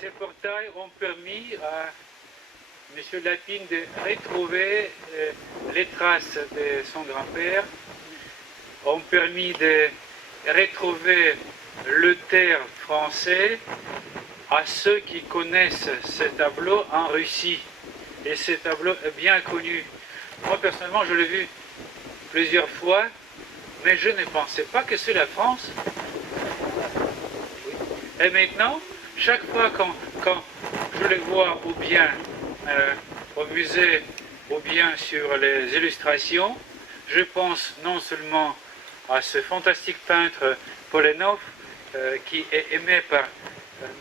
Ces portails ont permis à M. Lapine de retrouver les traces de son grand-père, ont permis de retrouver le terre français à ceux qui connaissent ce tableau en Russie. Et ce tableau est bien connu. Moi, personnellement, je l'ai vu plusieurs fois, mais je ne pensais pas que c'est la France. Et maintenant, chaque fois quand je le vois ou bien au musée ou bien sur les illustrations, je pense non seulement à ce fantastique peintre Polenov qui est aimé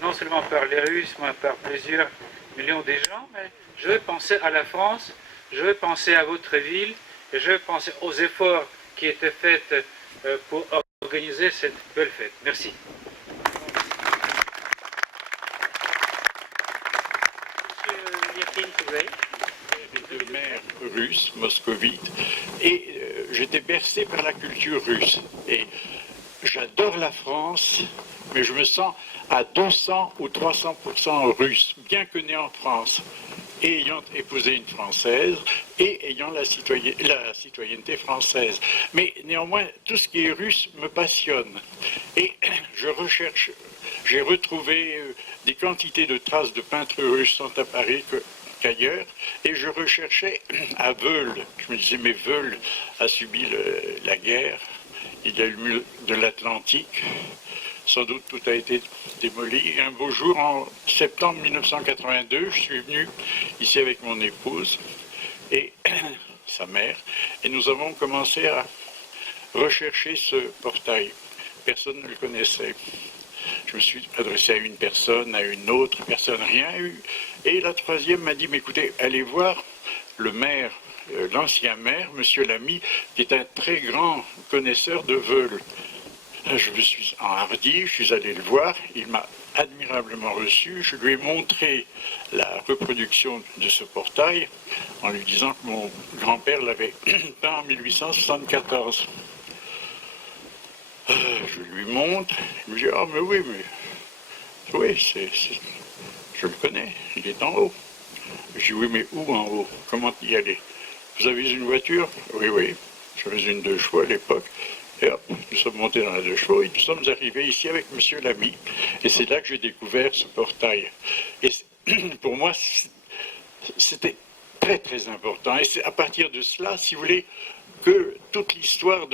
non seulement par les Russes, mais par plusieurs millions de gens, mais je vais penser à la France, je vais penser à votre ville, et je vais penser aux efforts qui étaient faits pour organiser cette belle fête. Merci. De mère russe, moscovite, et j'étais bercé par la culture russe. Et j'adore la France, mais je me sens à 200 ou 300% russe, bien que né en France, et ayant épousé une Française, et ayant la citoyenneté française. Mais néanmoins, tout ce qui est russe me passionne. Et je recherche, j'ai retrouvé des quantités de traces de peintres russes sont à Paris qu'ailleurs, et je recherchais à Veul. Je me disais, mais Veul a subi la guerre, il y a eu de l'Atlantique, sans doute tout a été démoli. Et un beau jour, en septembre 1982, je suis venu ici avec mon épouse et sa mère, et nous avons commencé à rechercher ce portail. Personne ne le connaissait. Je me suis adressé à une personne, à une autre, personne, rien eu. Et la troisième m'a dit, mais écoutez, allez voir le maire, l'ancien maire, Monsieur Lamy, qui est un très grand connaisseur de Veul. Je me suis enhardi, je suis allé le voir, il m'a admirablement reçu, je lui ai montré la reproduction de ce portail en lui disant que mon grand-père l'avait peint en 1874. Je lui montre, il me dit, ah mais oui, je le connais, il est en haut. Je dis, oui, mais où en haut? Comment y aller? Vous avez une voiture? Oui, oui, j'avais une 2 chevaux à l'époque. Et hop, nous sommes montés dans la 2 chevaux et nous sommes arrivés ici avec M. Lamy. Et c'est là que j'ai découvert ce portail. Et pour moi, c'était très très important. Et c'est à partir de cela, si vous voulez, que toute l'histoire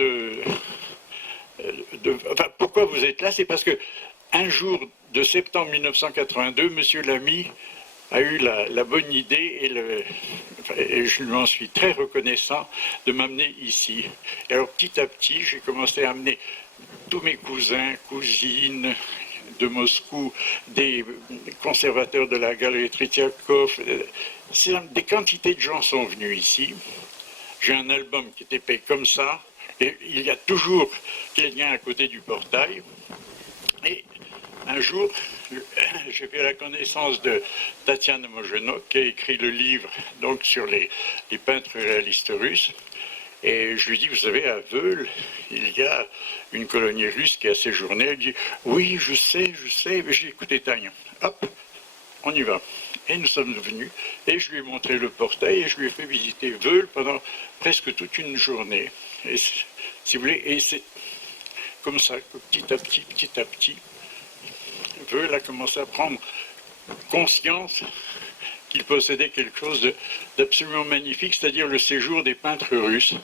enfin, pourquoi vous êtes là, c'est parce que un jour de septembre 1982, M. Lamy a eu la bonne idée et je lui en suis très reconnaissant de m'amener ici. Et alors petit à petit, j'ai commencé à amener tous mes cousins, cousines de Moscou, des conservateurs de la galerie Tretiakov. Des quantités de gens sont venus ici. J'ai un album qui était fait comme ça. Et il y a toujours quelqu'un à côté du portail. Et un jour, j'ai fait la connaissance de Tatiana Mojenok, qui a écrit le livre donc, sur les peintres réalistes russes. Et je lui dis, vous savez, à Veul, il y a une colonie russe qui a séjourné. Elle dit, oui, je sais. Mais j'ai écouté Tania. Hop, on y va. Et nous sommes venus, et je lui ai montré le portail, et je lui ai fait visiter Veul pendant presque toute une journée. Et si vous voulez, et c'est comme ça que petit à petit, Veul a commencé à prendre conscience qu'il possédait quelque chose d'absolument magnifique, c'est-à-dire le séjour des peintres russes.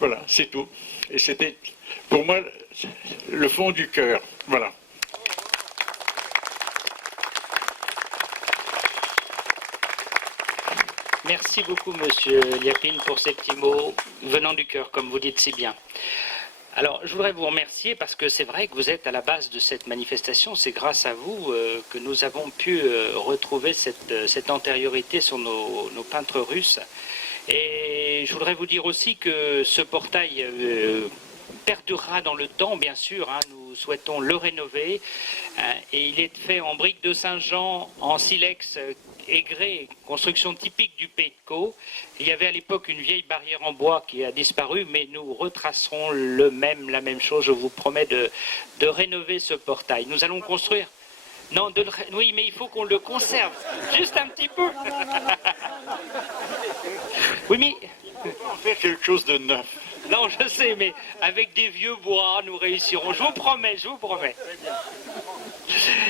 Voilà, c'est tout. Et c'était, pour moi, le fond du cœur. Voilà. Merci beaucoup, Monsieur Liapine, pour ces petits mots venant du cœur, comme vous dites si bien. Alors, je voudrais vous remercier parce que c'est vrai que vous êtes à la base de cette manifestation. C'est grâce à vous que nous avons pu retrouver cette antériorité sur nos peintres russes. Et je voudrais vous dire aussi que ce portail perdurera dans le temps, bien sûr. Nous souhaitons le rénover. Et il est fait en briques de Saint-Jean, en silex aigré, construction typique du Pays de Caux. Il y avait à l'époque une vieille barrière en bois qui a disparu, mais nous retracerons la même chose. Je vous promets de rénover ce portail. Nous allons construire Non, oui, mais il faut qu'on le conserve. Juste un petit peu. Oui, mais... On va en faire quelque chose de neuf. Non, je sais, mais avec des vieux bois, nous réussirons. Je vous promets, je vous promets.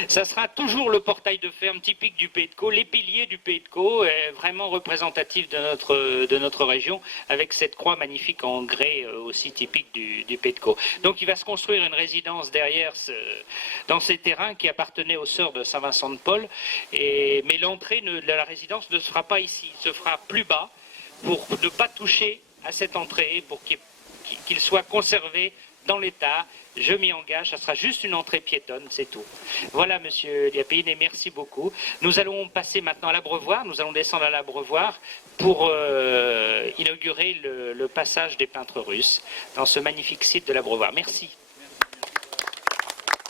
Ça sera toujours le portail de ferme typique du Pays de Caux, les piliers du Pays de Caux, vraiment représentatifs de notre région, avec cette croix magnifique en grès aussi typique du Pays de Caux. Donc il va se construire une résidence derrière, dans ces terrains qui appartenaient aux sœurs de Saint-Vincent-de-Paul, mais l'entrée de la résidence ne se fera pas ici, se fera plus bas, pour ne pas toucher à cette entrée, pour qu'il soit conservé dans l'état. Je m'y engage, ça sera juste une entrée piétonne, c'est tout. Voilà, monsieur Liapine, et merci beaucoup. Nous allons passer maintenant à l'Abreuvoir, nous allons descendre à l'Abreuvoir pour inaugurer le passage des peintres russes dans ce magnifique site de l'Abreuvoir. Merci.